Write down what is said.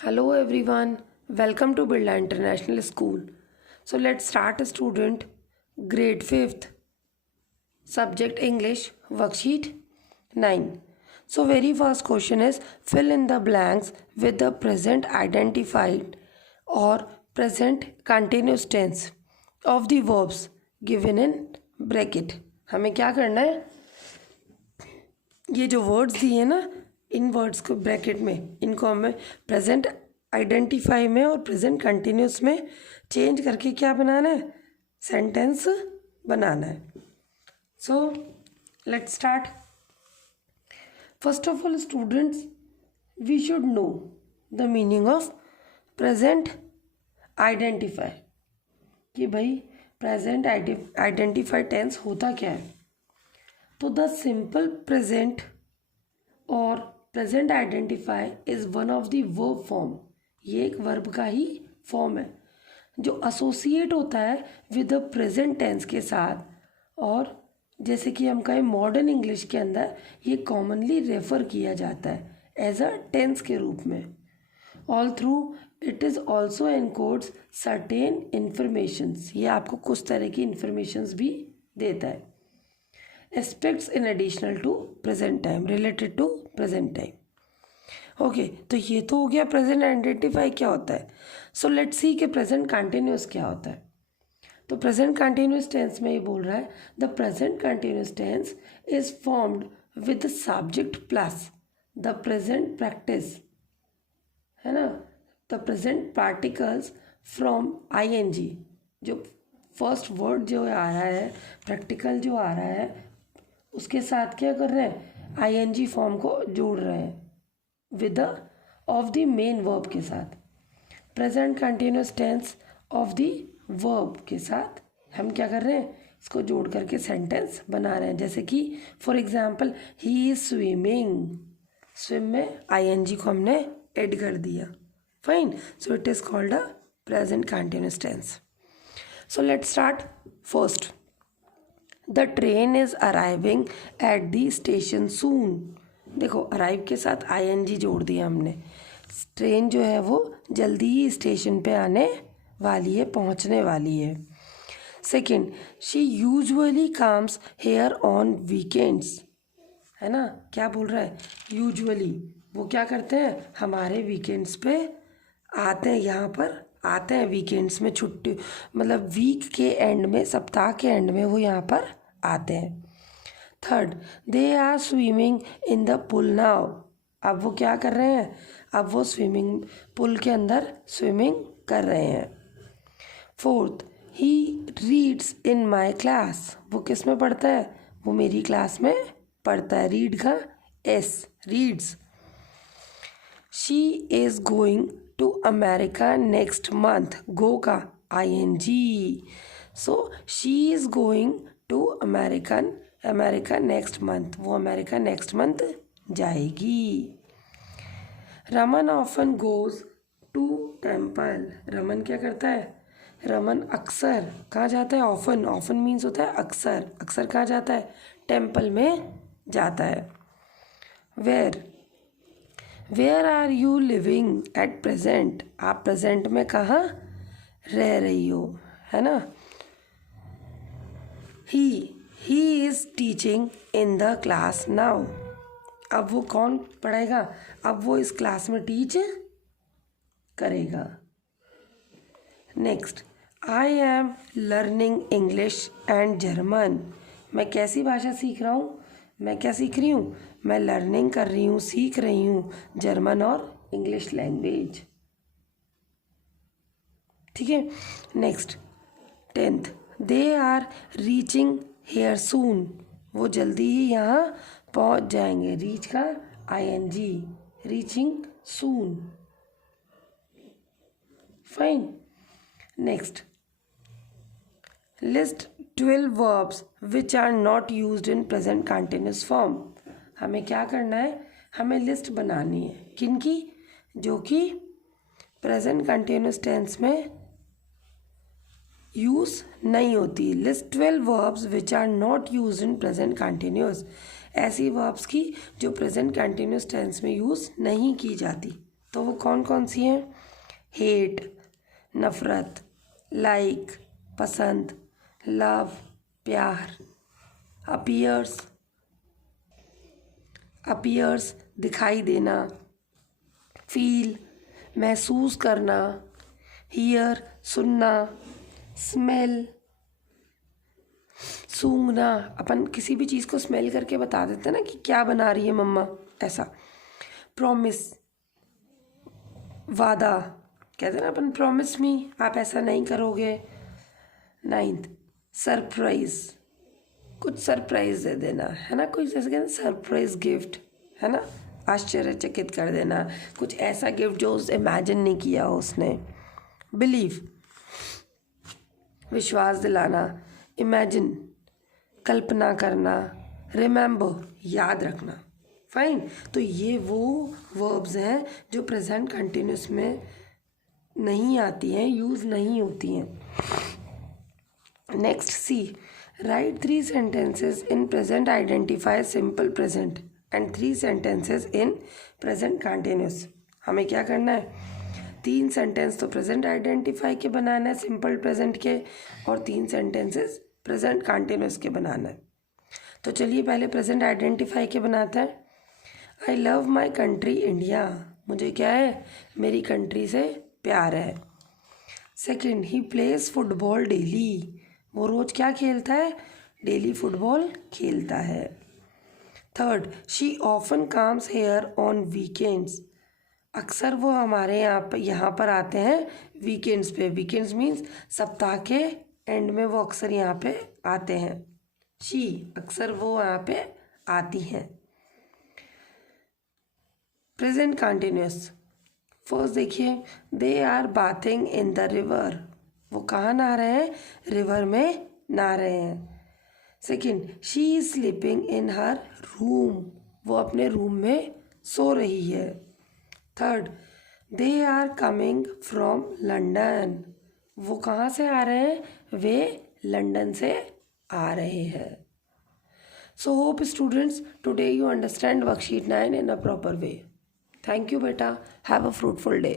Hello everyone, welcome to Birla International School. So let's start, student. Grade 5th, subject English, worksheet 9. So very first question is fill in the blanks with the present identified or present continuous tense of the verbs given in bracket. हमें क्या करना है, ये जो words दिए ना, इन words को bracket में इनको हमें प्रेजेंट आइडेंटिफाई में और प्रेजेंट कंटिन्यूस में चेंज करके क्या बनाना है, सेंटेंस बनाना है. So let's start. First of all students, we should know the meaning of present आइडेंटिफाई कि भाई प्रेजेंट आइडेंटिफाई टेंस होता क्या है. तो द सिंपल प्रेजेंट और प्रेजेंट आइडेंटिफाई is one of the verb form. ये एक वर्ब का ही फॉर्म है जो एसोसिएट होता है विद द प्रेजेंट टेंस के साथ. और जैसे कि हम कहें मॉडर्न इंग्लिश के अंदर ये कॉमनली रेफ़र किया जाता है एज अ टेंस के रूप में. All through it is also encodes certain informations. ये आपको कुछ तरह की इन्फॉर्मेशंस भी देता है. Aspects in additional to present time, related to present time. Okay, तो ये तो हो गया प्रेजेंट आइडेंटिफाई क्या होता है. सो लेट्स सी कि प्रेजेंट कंटिन्यूस क्या होता है. तो प्रेजेंट कंटिन्यूस टेंस में ये बोल रहा है the present continuous tense is formed with the subject plus the present participle, है ना, the present participles from ING. जो फर्स्ट वर्ड जो आ रहा है, प्रैक्टिकल जो आ रहा है, उसके साथ क्या कर रहे हैं, आईएनजी फॉर्म को जोड़ रहे हैं with of the main verb के साथ. Present continuous tense of the verb के साथ हम क्या कर रहे हैं, इसको जोड़ करके सेंटेंस बना रहे हैं. जैसे कि for example he is swimming, swim में आईएनजी को हमने ऐड कर दिया. Fine, so it is called a present continuous tense. So let's start. First, the train is arriving at the station soon. देखो अराइव के साथ आईएनजी जोड़ दिया हमने. ट्रेन जो है वो जल्दी ही स्टेशन पे आने वाली है, पहुंचने वाली है. Second, she usually comes here on weekends, है ना. क्या बोल रहा है, यूजुअली वो क्या करते हैं, हमारे वीकेंड्स पे आते हैं, यहाँ पर आते हैं वीकेंड्स में, छुट्टी मतलब वीक के एंड में, सप्ताह के एंड में वो यहाँ पर आते हैं. Third, they are swimming in the pool now. अब वो क्या कर रहे हैं, अब वो स्विमिंग पुल के अंदर स्विमिंग कर रहे हैं. Fourth, he reads in my class. वो किस में पढ़ता है, वो मेरी क्लास में पढ़ता है. रीड का S, reads. She is going to America next month. Go का ING. So she is going to America next month. वो अमेरिका नेक्स्ट मंथ जाएगी. Raman often goes to temple. Raman क्या करता है, रमन अक्सर कहाँ जाता है, ऑफन, ऑफन मीन्स होता है अक्सर, अक्सर कहाँ जाता है, टेम्पल में जाता है. Where are you living at present. आप प्रेजेंट में कहाँ रह रही हो, है ना. He is teaching in the class now. अब वो कौन पढ़ाएगा, अब वो इस क्लास में टीच करेगा. Next, I am learning English and German. मैं कैसी भाषा सीख रहा हूँ, मैं क्या सीख रही हूँ, मैं लर्निंग कर रही हूँ, सीख रही हूँ जर्मन और इंग्लिश लैंग्वेज. ठीक है. Next, tenth, they are reaching here soon. वो जल्दी ही यहाँ पहुँच जाएंगे. रीच का ING, reaching soon. Fine. Next, list 12 verbs which are not used in present continuous form. हमें क्या करना है, हमें लिस्ट बनानी है किनकी, जो कि प्रेजेंट कंटिन्यूस टेंस में यूज़ नहीं होती. List 12 verbs which are not used in present continuous. ऐसी verbs की जो प्रेजेंट कंटिन्यूस टेंस में यूज़ नहीं की जाती. तो वो कौन कौन सी हैं? हेट, नफ़रत, लाइक, पसंद, लव, प्यार। अपीयर्स दिखाई देना, फील महसूस करना, हियर सुनना, स्मेल सूंघना। अपन किसी भी चीज़ को स्मेल करके बता देते हैं ना कि क्या बना रही है मम्मा, ऐसा। प्रॉमिस वादा, कहते हैं ना अपन, प्रॉमिस मी, आप ऐसा नहीं करोगे। 9th सरप्राइज, कुछ सरप्राइज दे देना, है ना, कुछ जैसे कहते हैं सरप्राइज गिफ्ट, है ना, आश्चर्यचकित कर देना, कुछ ऐसा गिफ्ट जो उस इमेजिन नहीं किया हो उसने। बिलीव विश्वास दिलाना, इमेजिन कल्पना करना, रिमेंबर याद रखना। फाइन। तो ये वो वर्ब्स हैं जो प्रेजेंट कंटिन्यूस में नहीं आती हैं, यूज़ नहीं होती हैं। Next see, write 3 sentences in present identify simple present and 3 sentences in present continuous। हमें क्या करना है? 3 सेंटेंस तो प्रेजेंट आइडेंटिफाई के बनाना है, सिंपल प्रेजेंट के, और 3 सेंटेंसेस प्रेजेंट कंटिन्यूस के बनाना है। तो चलिए पहले प्रेजेंट आइडेंटिफाई के बनाते हैं। I love my country India, मुझे क्या है? मेरी कंट्री से प्यार है। Second, he plays football daily, वो रोज़ क्या खेलता है? डेली फुटबॉल खेलता है। Third, she often comes here on weekends, अक्सर वो हमारे यहाँ पर आते हैं वीकेंड्स पे। वीकेंड्स मीन्स सप्ताह के एंड में वो अक्सर यहाँ पे आते हैं। शी, अक्सर वो यहाँ पे आती हैं। प्रेजेंट कंटिन्यूस, फर्स्ट देखिए, they are bathing in the river, वो कहाँ नहा रहे हैं? रिवर में नहा रहे हैं। Second, she is sleeping in her room, वो अपने रूम में सो रही है। Third, they are coming from London, वो कहाँ से आ रहे हैं? वे लंदन से आ रहे हैं। So hope students today you understand worksheet 9 in a proper way. Thank you beta, have a fruitful day.